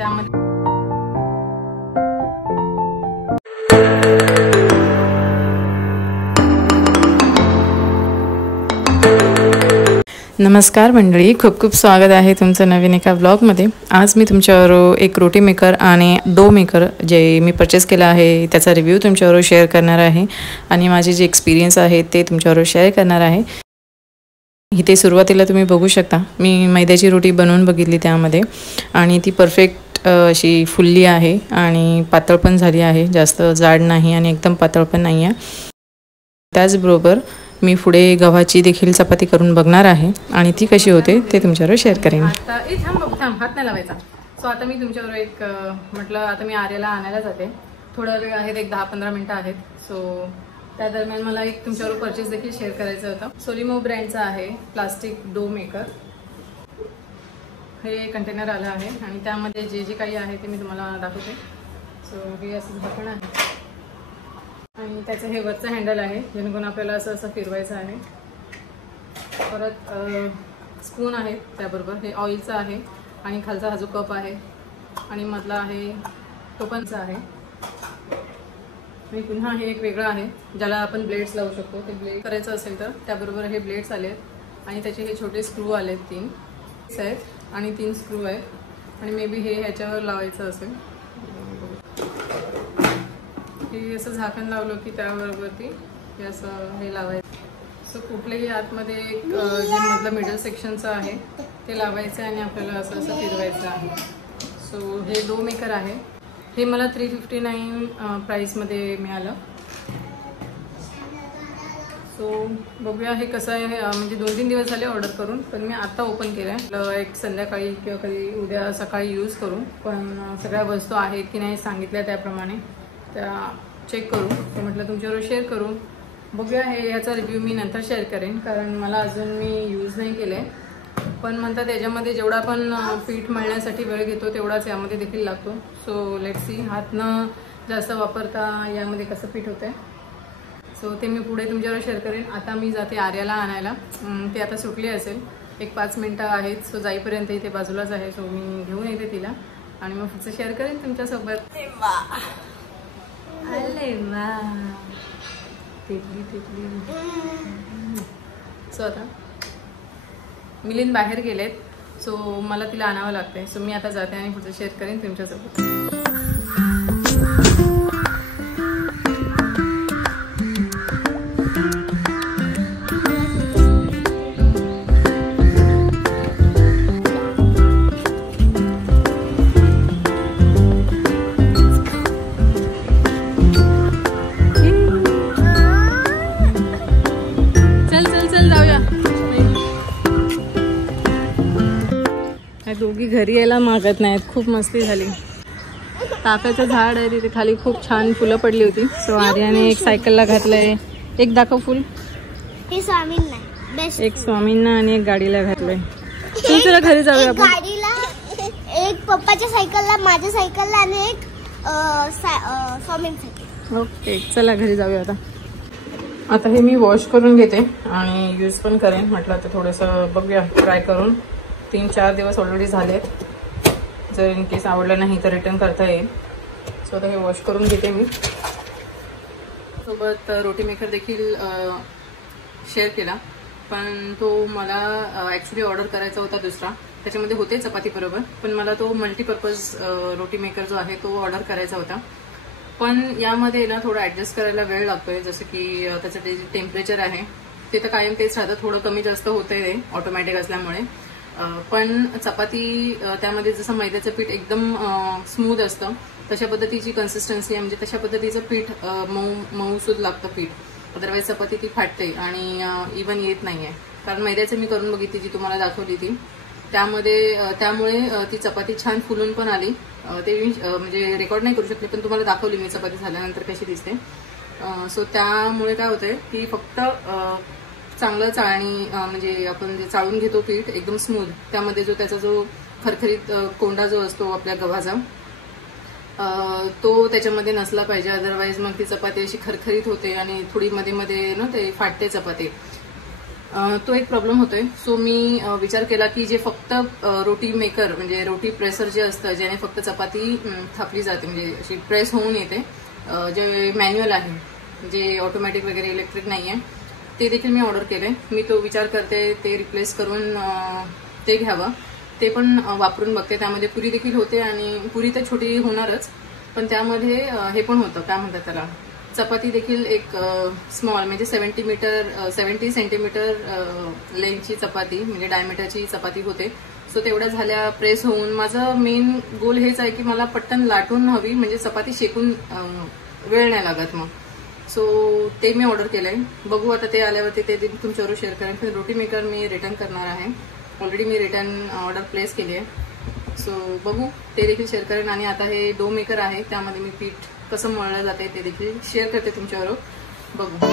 त्यामध्ये नमस्कार मंडळी, खूप खूप स्वागत आहे तुमचं नवीन एका ब्लॉगमध्ये। आज मी तुमच्यावर एक रोटी मेकर आणि डो मेकर जे मी परचेस केला आहे त्याचा रिव्ह्यू तुमच्यावर शेअर करणार आहे आणि माझे जे एक्सपिरियन्स आहे ते तुमच्यावर शेअर करणार आहे। इथे सुरुवातीला तुम्ही बघू शकता मी मैद्याची रोटी बनवून बघितली त्यामध्ये आणि ती परफेक्ट अशी फुलली आहे आणि पातळ पण झाली आहे, जास्त जाड नाही आणि एकदम पातळ पण नाही आहे। त्याचबरोबर मी पुढे गव्हाची देखील चपाती करून बघणार आहे आणि ती कशी होते ते तुमच्यावर शेअर करेन। आता थांब हात नाही लावायचा। सो आता मी तुमच्यावर एक म्हटलं आता मी आर्याला आणायला जाते, थोडा वेळ आहे, एक 10-15 मिनिटं आहेत। सो त्या दरम्यान मला एक तुमच्यावर परचेस देखील शेअर करायचं होतं। सोलिमो ब्रँडचा आहे प्लास्टिक डो मेकर, हे कंटेनर आलं आहे आणि त्यामध्ये जे जे काही आहे ते मी तुम्हाला दाखवते। सो हे असं झाकण आहे आणि त्याचं हे वरचं हँडल आहे जेणेकरून आपल्याला असं असं फिरवायचं आहे। परत स्पून आहे, त्याबरोबर हे ऑइलचं आहे आणि खालचा हा जो कप आहे आणि मधला आहे तो पणचा आहे आणि पुन्हा हे एक वेगळं आहे ज्याला आपण ब्लेड्स लावू शकतो। ते ब्लेड करायचं असेल तर त्याबरोबर हे ब्लेड्स आले आहेत आणि त्याचे हे छोटे स्क्रू आले आहेत, 3 आहेत आणि 3 स्क्रू आहेत आणि मे बी हे ह्याच्यावर लावायचं असेल। हे असं झाकण लावलं की त्याबरोबरती हे असं हे लावायचं। सो कुठल्याही आतमध्ये एक जे मधलं मिडल सेक्शनचं आहे ते लावायचं आणि आपल्याला असं असं फिरवायचं आहे। सो हे डो मेकर आहे, हे मला 359 प्राईसमध्ये मिळालं। सो बघूया हे कसं आहे, म्हणजे 2-3 दिवस झाले ऑर्डर करून, पण मी आता ओपन केलं आहे। एक संध्याकाळी किंवा कधी उद्या सकाळी यूज करू, पण सगळ्या वस्तू आहेत की नाही सांगितल्या त्याप्रमाणे त्या चेक करू। तर म्हटलं तुमच्यावर शेअर करू, बघूया। हे याचा रिव्ह्यू मी नंतर शेअर करेन कारण मला अजून मी यूज नाही केलं आहे, पण म्हणतात त्याच्यामध्ये जेवढा पण पीठ मळण्यासाठी वेळ घेतो तेवढाच यामध्ये देखील लागतो। सो लेट्स सी हात न जास्त वापरता यामध्ये कसं पीठ होतं आहे। सो ते मी पुढे तुमच्यावर शेअर करेन। आता मी जाते आर्याला आणायला, ते आता सुटली असेल, एक 5 मिनटं आहेत। सो जाईपर्यंत इथे बाजूलाच आहे, सो मी घेऊन येते तिला आणि मग पुढचं शेअर करेन तुमच्यासोबत। सो आता मिलिंद बाहेर गेलेत, सो मला तिला आणावं लागतंय। सो मी आता जाते आणि पुढचं शेअर करेन तुमच्यासोबत। दोघी घरी यायला मागत नाहीत, खूप मस्ती झाली। ताकाचं झाड आहे तिथे खाली, खूप छान फुलं पडली होती। सो आर्याने एक सायकलला घातलंय, एक दाखव फुल, एक स्वामींना आणि एक गाडीला घातलंय। तू चला घरी जाऊया आपण। गाडीला एक पप्पाच्या सायकलला, माझ्या सायकलला आणि एक स्वामीं सायकल। ओके चला घरी जाऊया आता। आता हे मी वॉश करून घेते आणि यूज पण करेन, म्हटलं तर थोडंसं बघूया ट्राय करून। 3-4 दिवस ऑलरेडी झालेत, जर इन केस आवडलं नाही तर रिटर्न करता येईल। सो आता हे वॉश करून घेते मी। सोबत रोटी मेकर देखील शेअर केला, पण तो मला ॲक्च्युली ऑर्डर करायचा होता दुसरा, त्याच्यामध्ये होते चपाती बरोबर, पण मला तो मल्टीपर्पज रोटी मेकर जो आहे तो ऑर्डर करायचा होता। पण यामध्ये ना थोडं ॲडजस्ट करायला वेळ लागतोय, जसं की त्याचं जे टेम्परेचर आहे ते तर कायम तेच राहतं, थोडं कमी जास्त होतंय ते ऑटोमॅटिक असल्यामुळे। पण चपाती त्यामध्ये जसं मैद्याचं पीठ एकदम स्मूथ असतं तशा पद्धतीची कन्सिस्टन्सी आहे, म्हणजे तशा पद्धतीचं पीठ मऊसूद लागतं पीठ, अदरवाईज चपाती ती फाटते आणि इवन येत नाही आहे। कारण मैद्याचं मी करून बघितली जी तुम्हाला दाखवली ती, त्यामुळे ती चपाती छान फुलून पण आली। ते म्हणजे रेकॉर्ड नाही करू शकले, पण तुम्हाला दाखवली मी चपाती झाल्यानंतर कशी दिसते। सो त्यामुळे काय होतंय की फक्त चांगलं चाळणी म्हणजे आपण जे चाळून घेतो पीठ एकदम स्मूथ, त्यामध्ये जो त्याचा जो खरखरीत कोंडा जो असतो आपल्या गव्हाचा तो त्याच्यामध्ये नसला पाहिजे, अदरवाईज मग ती चपाती अशी खरखरीत होते आणि थोडी मध्ये मध्ये ना ते फाटते चपाती। तो एक प्रॉब्लेम होतोय. सो मी विचार केला की जे फक्त रोटी मेकर म्हणजे रोटी प्रेसर जे असतं ज्याने फक्त चपाती थापली जाते म्हणजे अशी प्रेस होऊन येते, जे मॅन्युअल आहे जे ऑटोमॅटिक वगैरे इलेक्ट्रिक नाही आहे, ते देखील मी ऑर्डर केले. मी तो विचार करते ते रिप्लेस करून ते घ्यावं. ते पण वापरून बघते. त्यामध्ये पुरी देखील होते आणि पुरी तर छोटी होणारच, पण त्यामध्ये हे पण होतं, काय म्हणतात त्याला, चपाती देखील एक स्मॉल म्हणजे 70 सेंटीमीटर लेंथची चपाती म्हणजे डायमीटरची चपाती होते. सो तेवढ्या झाल्या प्रेस होऊन. माझं मेन गोल हेच आहे की मला पटकन लाटून हवी म्हणजे चपाती शेकून वेळ नाही लागत मग. सो ते मी ऑर्डर केलंय. बघू आता ते आल्यावरती ते तुमच्यावर शेअर करेन. पण रोटी मेकर मी रिटर्न करणार आहे. ऑलरेडी मी रिटर्न ऑर्डर प्लेस केली आहे. सो बघू ते देखील शेअर करेन. आणि आता हे डो मेकर आहे त्यामध्ये मी पीठ कसं मळलं जाते ते देखील शेअर करते तुमच्यावर. बघू.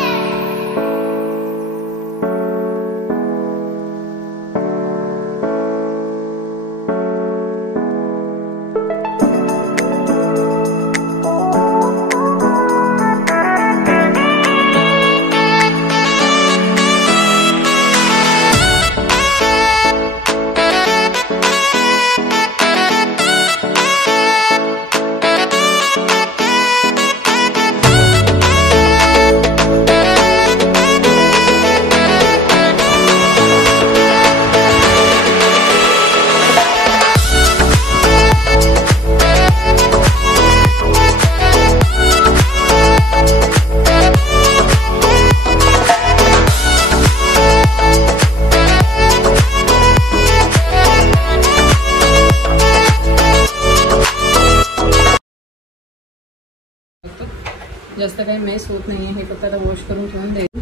जास्त काही मेस होत नाहीये. हे फक्त आता वॉश करून ठेवून द्यायचं.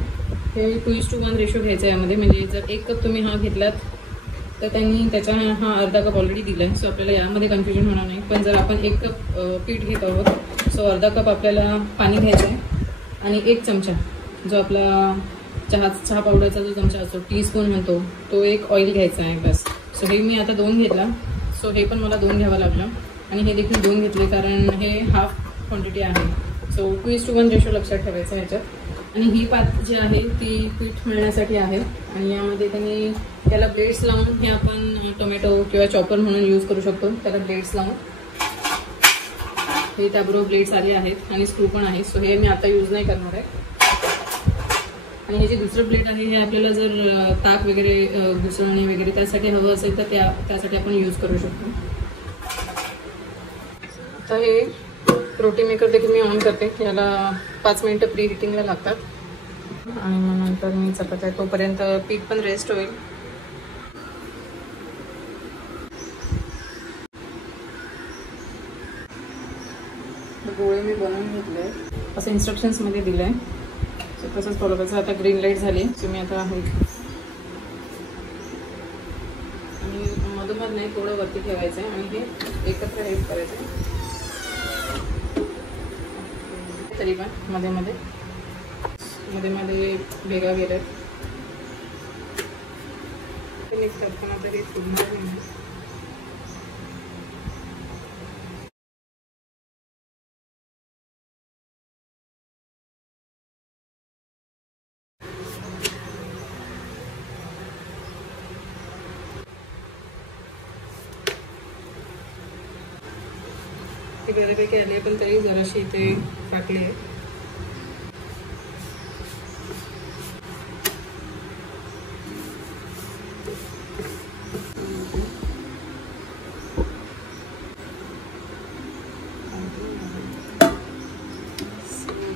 हे 2:1 रेशो घ्यायचा आहे यामध्ये. म्हणजे जर 1 कप तुम्ही हा घेतलात तर त्यांनी त्याचा हा अर्धा कप ऑलरेडी दिलाय. सो आपल्याला यामध्ये कन्फ्युजन होणार नाही. पण जर आपण 1 कप पीठ घेत आहोत सो अर्धा कप आपल्याला पाणी घ्यायचं आहे आणि 1 चमचा जो आपला चहा पावडरचा जो चमचा असतो, टीस्पून म्हणतो, तो 1 ऑइल घ्यायचा आहे बस. सो हे मी आता 2 घेतला. सो हे पण मला 2 घ्यावं लागलं आणि हे देखील 2 घेतले कारण हे हाफ क्वांटिटी आहे. सो 2:1 रेशो लक्षात ठेवायचं ह्याच्यात. आणि ही पात जी आहे ती पीठ मळण्यासाठी आहे. आणि यामध्ये त्यांनी त्याला ब्लेड्स लावून हे आपण टोमॅटो किंवा चॉपर म्हणून यूज करू शकतो. त्याला ब्लेड्स लावून हे त्याबरोबर ब्लेड्स आले आहेत आणि स्क्रू पण आहे. सो हे मी आता यूज नाही करणार आहे. आणि हे जे दुसरं ब्लेड आहे हे आपल्याला जर ताक वगैरे घुसळणे वगैरे त्यासाठी हवं असेल तर त्यासाठी आपण यूज करू शकतो. तर हे रोटी मेकर देखील मी ऑन करते. याला 5 मिनिटं प्री हिटिंगला लागतात आणि मग नंतर मी चपात्या तोपर्यंत पीठ पण रेस्ट होईल. गोळे मी बनवून घेतले असं इन्स्ट्रक्शन्समध्ये दिलं आहे. सो तसंच फॉलो करायचं. आता ग्रीन लाईट झाली सो मी आता आणि मधोमध नाही थोडं वरती ठेवायचं आहे आणि हे एकत्र हेल्प करायचं आहे तरी पण मध्ये मध्ये भेगा गेल्यात मिक्स करताना तरी ते बऱ्यापैकी आले पण तरी जराशी इथे टाकले.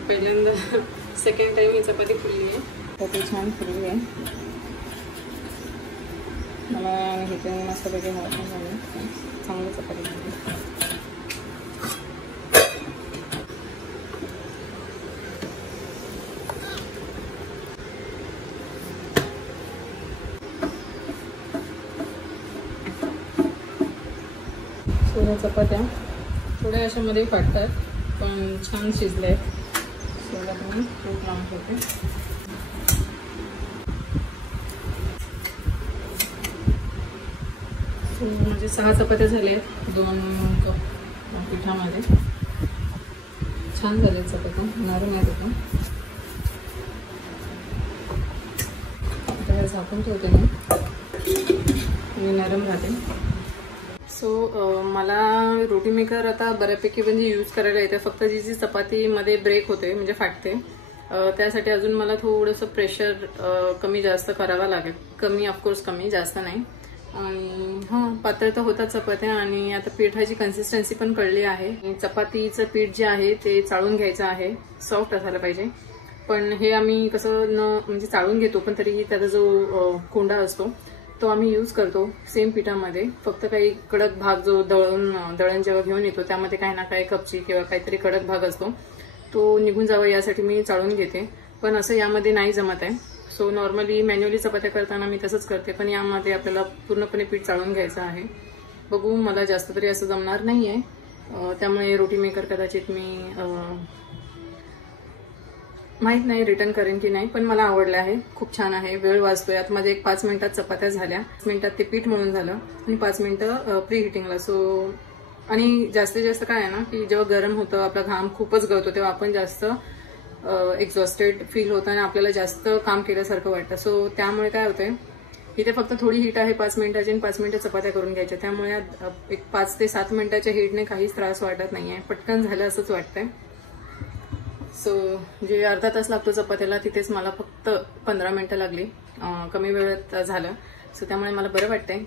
पहिल्यांदा सेकंड टाइम ही चपाती फुलली आहे. तर छान फुलली आहे. मला ह्याच्याने मस्तपैकी हवा पण झाली. चांगली चपाती फुलली. चपात्या थोड्या अशामध्ये फाटतात पण छान शिजल्या आहेत. सोडा पण खूप लांब होते. म्हणजे 6 चपात्या झाल्या आहेत 2 कप पिठामध्ये. छान झाले चपात्या, नरम आहेत. आता झाकून ठेवते मी नरम राहते. सो मला रोटी मेकर आता बऱ्यापैकी म्हणजे यूज करायला येते. फक्त जी चपातीमध्ये ब्रेक होते म्हणजे फाटते त्यासाठी अजून मला थोडंसं प्रेशर कमी जास्त करावा लागेल. कमी ऑफकोर्स कमी जास्त नाही. आणि हां पातळ तर होतात चपात्या. आणि आता पिठाची कन्सिस्टन्सी पण कळली आहे. चपातीचं पीठ जे आहे ते चाळून घ्यायचं आहे. सॉफ्ट असायला पाहिजे. पण हे आम्ही कसं म्हणजे चाळून घेतो पण तरीही त्याचा जो कोंडा असतो तो आम्ही यूज करतो सेम पिठामध्ये. फक्त काही कडक भाग जो दळण जेव्हा घेऊन येतो त्यामध्ये काही ना काही कपची किंवा काहीतरी कडक भाग असतो तो निघून जावा यासाठी मी चाळून घेते. पण असं यामध्ये नाही जमत आहे. सो नॉर्मली मॅन्युअली चपात्या करताना मी तसंच करते. पण यामध्ये आपल्याला पूर्णपणे पीठ चाळून घ्यायचं आहे. बघू मला जास्त तरी असं जमणार नाहीये. त्यामुळे रोटी मेकर कदाचित मी माहित नाही रिटर्न करेन की नाही. पण मला आवडलं आहे. खूप छान आहे. वेळ वाचतोय. आत माझे 5 मिनिटात चपात्या झाल्या. 5 मिनिटात ते पीठ मळून झालं आणि 5 मिनिटं प्री हिटिंगला. सो आणि जास्तीत जास्त काय आहे ना की जेव्हा गरम होतं आपला घाम खूपच गळतो तेव्हा आपण जास्त एक्झॉस्टेड फील होतं आणि आपल्याला जास्त काम केल्यासारखं वाटतं. सो त्यामुळे काय होतंय इथे फक्त थोडी हीट आहे 5 मिनिटाची आणि 5 मिनिटं चपात्या करून घ्यायच्या. त्यामुळे एक 5 ते 7 मिनिटाच्या हीटने काहीच त्रास वाटत नाहीये. पटकन झालं असंच वाटतंय. सो जे अर्धा तास लागतो चपात्याला तिथेच मला फक्त 15 मिनिटं लागली. कमी वेळात झालं. सो त्यामुळे मला बरं वाटतंय.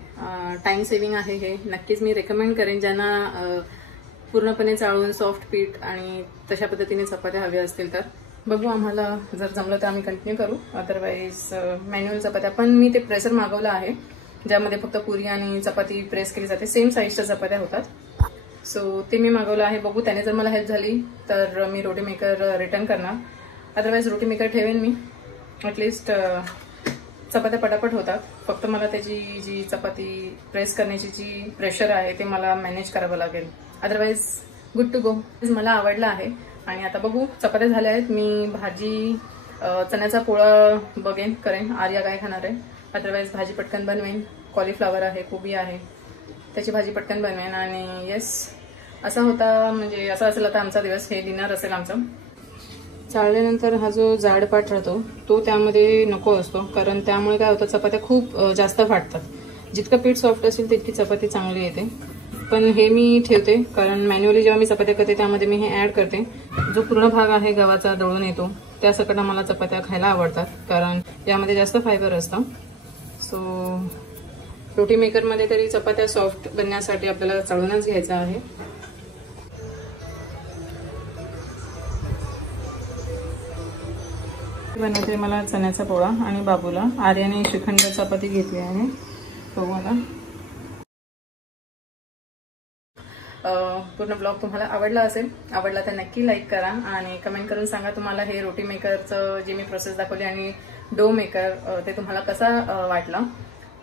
टाइम सेव्हिंग आहे हे. नक्कीच मी रेकमेंड करेन ज्यांना पूर्णपणे चाळून सॉफ्ट पीठ आणि तशा पद्धतीने चपात्या हव्या असतील तर. बघू आम्हाला जर जमलं तर आम्ही कंटिन्यू करू. अदरवाईज मॅन्युअल चपात्या पण मी ते प्रेसर मागवलं आहे ज्यामध्ये फक्त पुरी आणि चपाती प्रेस केली जाते. सेम साईजच्या चपात्या होतात. सो ते मी मागवलं आहे. बघू त्याने जर मला हेल्प झाली तर मी रोटी मेकर रिटर्न करणार. अदरवाईज रोटी मेकर ठेवेन मी. ॲटलिस्ट चपात्या पटापट होतात. फक्त मला त्याची जी चपाती प्रेस करण्याची जी प्रेशर आहे ते मला मॅनेज करावं लागेल. Otherwise good to go. मला आवडलं आहे. आणि आता बघू चपात्या झाल्या आहेत. मी भाजी चण्याचा पोळा करेन. आर्या काय खाणार आहे. अदरवाईज भाजी पटकन बनवेन. कॉलीफ्लॉवर आहे, कोबी आहे, त्याची भाजी पटकन बनवेन. आणि येस असा होता म्हणजे असा असेल आता आमचा दिवस. हे डिनर असेल आमचं. चाळल्यानंतर हा जो जाड पाठ राहतो तो त्यामध्ये नको असतो. कारण त्यामुळे काय होतं चपात्या खूप जास्त फाटतात. जितकं पीठ सॉफ्ट असेल तितकी चपाती चांगली येते. पण हे मी ठेवते कारण मॅन्युअली जेव्हा मी चपात्या करते त्यामध्ये मी हे ऍड करते. जो पूर्ण भाग आहे गव्हाचा दळून येतो त्यासकट मला चपात्या खायला आवडतात कारण यामध्ये जास्त फायबर असतं. सो रोटी मेकरमध्ये तरी चपात्या सॉफ्ट बनण्यासाठी आपल्याला चाळूनच घ्यायचं आहे. बनवते मला चण्याचा पोळा आणि बाबूला आर्याने श्रीखंड चपाती घेतली आहे. तो मला पूर्ण ब्लॉग तुम्हाला आवडला असेल. आवडला तर नक्की लाईक करा आणि कमेंट करून सांगा तुम्हाला हे रोटी मेकरचं जी मी प्रोसेस दाखवली आणि डो मेकर ते तुम्हाला कसा वाटला.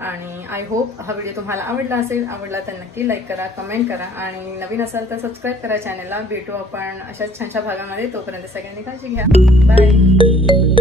आणि आय होप हा व्हिडिओ तुम्हाला आवडला असेल. आवडला तर नक्की लाईक करा, कमेंट करा आणि नवीन असाल तर सबस्क्राईब करा चॅनलला. भेटू आपण अशाच छानशा भागामध्ये. तोपर्यंत सगळ्यांनी काळजी घ्या. बाय.